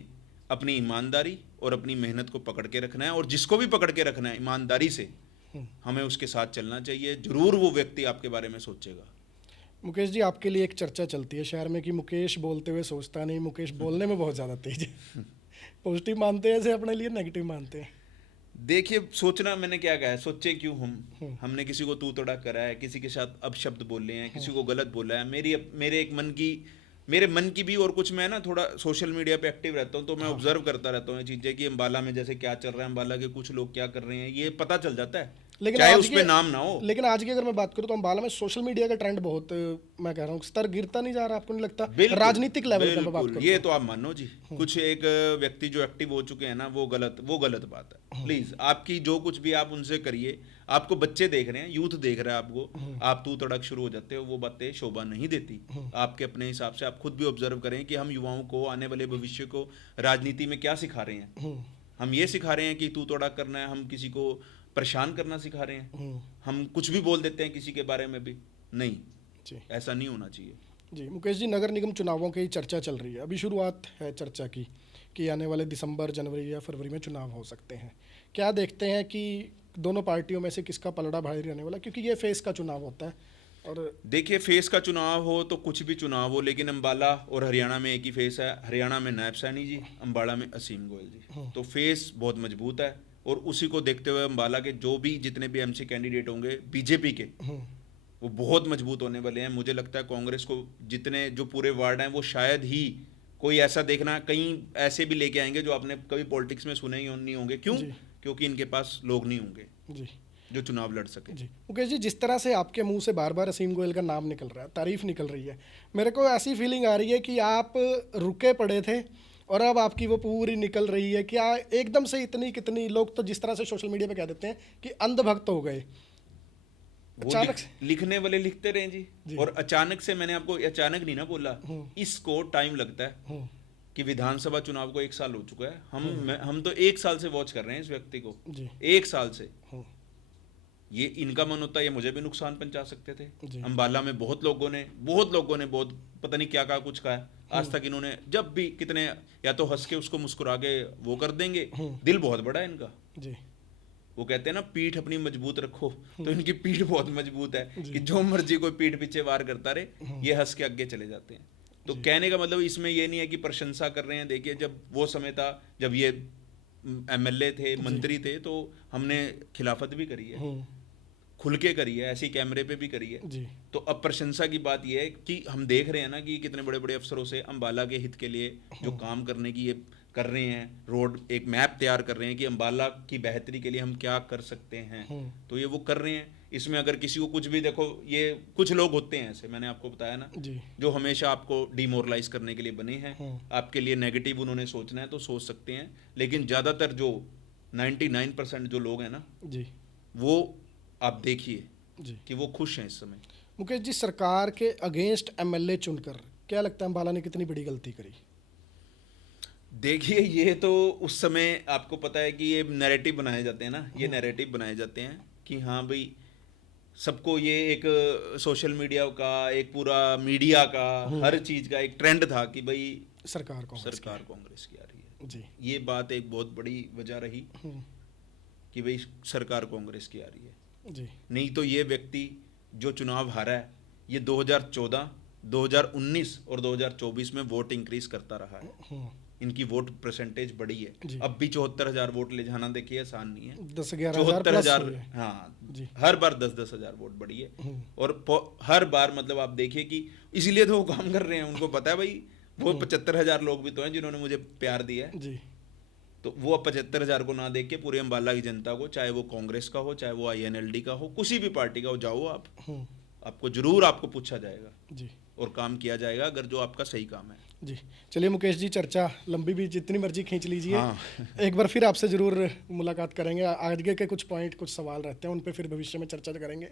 अपनी ईमानदारी और अपनी मेहनत को पकड़ के रखना है, और जिसको भी पकड़ के रखना है ईमानदारी से, हमें उसके साथ चलना चाहिए। जरूर वो व्यक्ति आपके बारे में सोचेगा। मुकेश जी, आपके लिए एक चर्चा चलती है शहर में कि मुकेश बोलते हुए सोचता नहीं, मुकेश बोलने में बहुत ज़्यादा तेज है। पॉजिटिव मानते हैं ऐसे अपने लिए, नेगेटिव मानते हैं? देखिए, सोचना मैंने क्या कहा है, सोचे क्यों हमने किसी को तू तोड़ा करा है, किसी के साथ अब शब्द बोले हैं, किसी को गलत बोला है। मेरे एक मन की मेरे मन की भी, और कुछ मैं ना थोड़ा सोशल मीडिया पे एक्टिव रहता हूँ, तो मैं ऑब्जर्व करता रहता हूँ ये चीज़ें कि अम्बाला में जैसे क्या चल रहा है, अम्बाला के कुछ लोग क्या कर रहे हैं, ये पता चल जाता है, लेकिन चाहे आज उस के पे नाम ना हो। लेकिन आज की अगर मैं बात करूं तो अम्बाला में सोशल मीडिया का ट्रेंड बहुत, मैं कह रहा हूँ स्तर गिरता नहीं जा रहा, आपको नहीं लगता? बिल्कुल, राजनीतिक लेवल पे मैं बात बिल्कुल, करूं ये तो आप मानो जी, कुछ एक व्यक्ति जो एक्टिव हो चुके हैं ना, वो गलत बात है। प्लीज आपकी जो कुछ भी आप उनसे करिए, आपको बच्चे देख रहे हैं, यूथ देख रहा है आपको, आप तू तड़क शुरू हो जाते हो, वो बातें शोभा नहीं देती। आपके अपने हिसाब से आप खुद भी ऑब्जर्व करें कि हम युवाओं को, आने वाले भविष्य को राजनीति में क्या सिखा रहे हैं। हम ये सिखा रहे हैं कि तू तड़क करना है, हम किसी को परेशान करना सिखा रहे हैं, हम कुछ भी बोल देते हैं किसी के बारे में भी नहीं जी। ऐसा नहीं होना चाहिए। जी मुकेश जी, नगर निगम चुनावों की चर्चा चल रही है, अभी शुरुआत है चर्चा की कि आने वाले दिसंबर, जनवरी या फरवरी में चुनाव हो सकते हैं। क्या देखते हैं कि दोनों पार्टियों में से किसका पलड़ा भारी रहने वाला, क्योंकि ये फेस का चुनाव होता है? और देखिए, फेस का चुनाव हो तो कुछ भी चुनाव हो, लेकिन अम्बाला और हरियाणा में एक ही फेस है। हरियाणा में नायब सैनी जी, अम्बाला में असीम गोयल जी, तो फेस बहुत मजबूत है। और उसी को देखते हुए अम्बाला के जो भी जितने भी एमसी कैंडिडेट होंगे बीजेपी के, वो बहुत मजबूत होने वाले हैं। मुझे लगता है कांग्रेस को जितने जो पूरे वार्ड हैं, वो शायद ही कोई ऐसा देखना, कहीं ऐसे भी लेके आएंगे जो आपने कभी पॉलिटिक्स में सुने ही नहीं होंगे। क्यों? क्योंकि इनके पास लोग नहीं होंगे जी जो चुनाव लड़ सके। जी मुकेश जी, जिस तरह से आपके मुंह से बार बार असीम गोयल का नाम निकल रहा है, तारीफ निकल रही है, मेरे को ऐसी फीलिंग आ रही है कि आप रुके पड़े थे और अब आपकी वो पूरी निकल रही है। क्या एकदम से इतनी कितनी लोग तो जिस तरह से सोशल मीडिया पे कह देते हैं कि अंधभक्त हो गए, अचानक से लिखने वाले लिखते रहे जी। और अचानक से, मैंने आपको अचानक नहीं ना बोला, इसको टाइम लगता है कि विधानसभा चुनाव को 1 साल हो चुका है, हम तो 1 साल से वॉच कर रहे हैं इस व्यक्ति को, 1 साल से। ये इनका मन होता है, ये मुझे भी नुकसान पहुंचा सकते थे। अम्बाला में बहुत लोगों ने बहुत पता नहीं क्या कहा, कुछ कहा है। आज तक इन्होंने जब भी कितने, या तो हंस के उसको मुस्कुरा के वो कर देंगे, दिल बहुत बड़ा है इनका जी। वो कहते हैं ना, पीठ अपनी मजबूत रखो, तो इनकी पीठ बहुत मजबूत है कि जो मर्जी कोई पीठ पीछे वार करता रहे, ये हंस के आगे चले जाते हैं। तो कहने का मतलब इसमें ये नहीं है कि प्रशंसा कर रहे हैं। देखिए, जब वो समय था जब ये एमएलए थे, मंत्री थे, तो हमने खिलाफत भी करी है, खुल के करी है, ऐसी कैमरे पे भी करी है जी। तो अब प्रशंसा की बात यह है कि हम देख रहे हैं ना कि कितने बड़े बड़े अफसरों से अम्बाला के हित के लिए जो काम करने की ये कर रहे हैं, रोड एक मैप तैयार कर रहे हैं कि अम्बाला की बेहतरी के लिए हम क्या कर सकते हैं, तो ये वो कर रहे हैं। इसमें अगर किसी को कुछ भी, देखो ये कुछ लोग होते हैं ऐसे, मैंने आपको बताया ना जी, जो हमेशा आपको डिमोरलाइज करने के लिए बने हैं, आपके लिए नेगेटिव उन्होंने सोचना है तो सोच सकते हैं, लेकिन ज़्यादातर जो 99% जो लोग हैं ना जी, वो आप देखिए कि वो खुश हैं इस समय। मुकेश जी, सरकार के अगेंस्ट एमएलए चुनकर क्या लगता है अम्बाला ने कितनी बड़ी गलती करी? देखिए, ये तो उस समय आपको पता है कि ये नैरेटिव बनाए जाते हैं ना, ये नैरेटिव बनाए जाते हैं कि हाँ भाई, सबको ये एक सोशल मीडिया का, एक पूरा मीडिया का, हर चीज़ का एक ट्रेंड था कि भाई सरकार कांग्रेस की आ रही है जी। ये बात एक बहुत बड़ी वजह रही कि भाई सरकार कांग्रेस की आ रही है जी। नहीं तो ये व्यक्ति जो चुनाव हारा है, ये 2014, 2019 और 2024 में वोट इंक्रीज करता रहा है, इनकी वोट परसेंटेज बढ़ी है। अब भी 74,000 वोट ले जाना देखिए आसान नहीं है, 74,000, हाँ जी। हर बार 10-10 हजार वोट बढ़ी है, और हर बार मतलब आप देखिए कि इसीलिए तो वो काम कर रहे हैं, उनको पता है भाई वो 75,000 लोग भी तो हैं जिन्होंने मुझे प्यार दिया है जी। तो वो 75,000 को ना देख के पूरे अम्बाला की जनता को, चाहे वो कांग्रेस का हो, चाहे वो INLD का हो, किसी भी पार्टी का हो, जाओ आप, आपको जरूर आपको पूछा जाएगा जी, और काम किया जाएगा अगर जो आपका सही काम है जी। चलिए मुकेश जी, चर्चा लंबी भी जितनी मर्जी खींच लीजिए, हाँ। एक बार फिर आपसे ज़रूर मुलाकात करेंगे, आगे के कुछ पॉइंट, कुछ सवाल रहते हैं, उन पे फिर भविष्य में चर्चा करेंगे।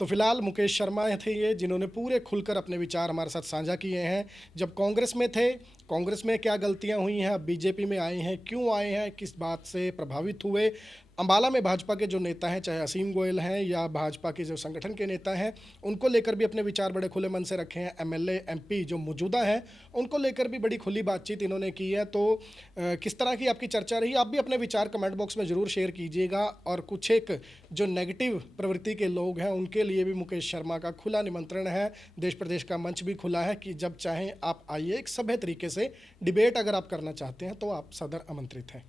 तो फिलहाल मुकेश शर्मा थे ये, जिन्होंने पूरे खुलकर अपने विचार हमारे साथ साझा किए हैं। जब कांग्रेस में थे, कांग्रेस में क्या गलतियाँ हुई हैं, अब बीजेपी में आए हैं, क्यों आए हैं, किस बात से प्रभावित हुए, अम्बाला में भाजपा के जो नेता हैं, चाहे असीम गोयल हैं या भाजपा के जो संगठन के नेता हैं, उनको लेकर भी अपने विचार बड़े खुले मन से रखे हैं। MLA MP जो मौजूदा हैं, उनको लेकर भी बड़ी खुली बातचीत इन्होंने की है। तो किस तरह की आपकी चर्चा रही, आप भी अपने विचार कमेंट बॉक्स में ज़रूर शेयर कीजिएगा। और कुछ एक जो नेगेटिव प्रवृत्ति के लोग हैं, उनके लिए भी मुकेश शर्मा का खुला निमंत्रण है, देश प्रदेश का मंच भी खुला है कि जब चाहें आप आइए, एक सभ्य तरीके से डिबेट अगर आप करना चाहते हैं तो आप सदर आमंत्रित हैं।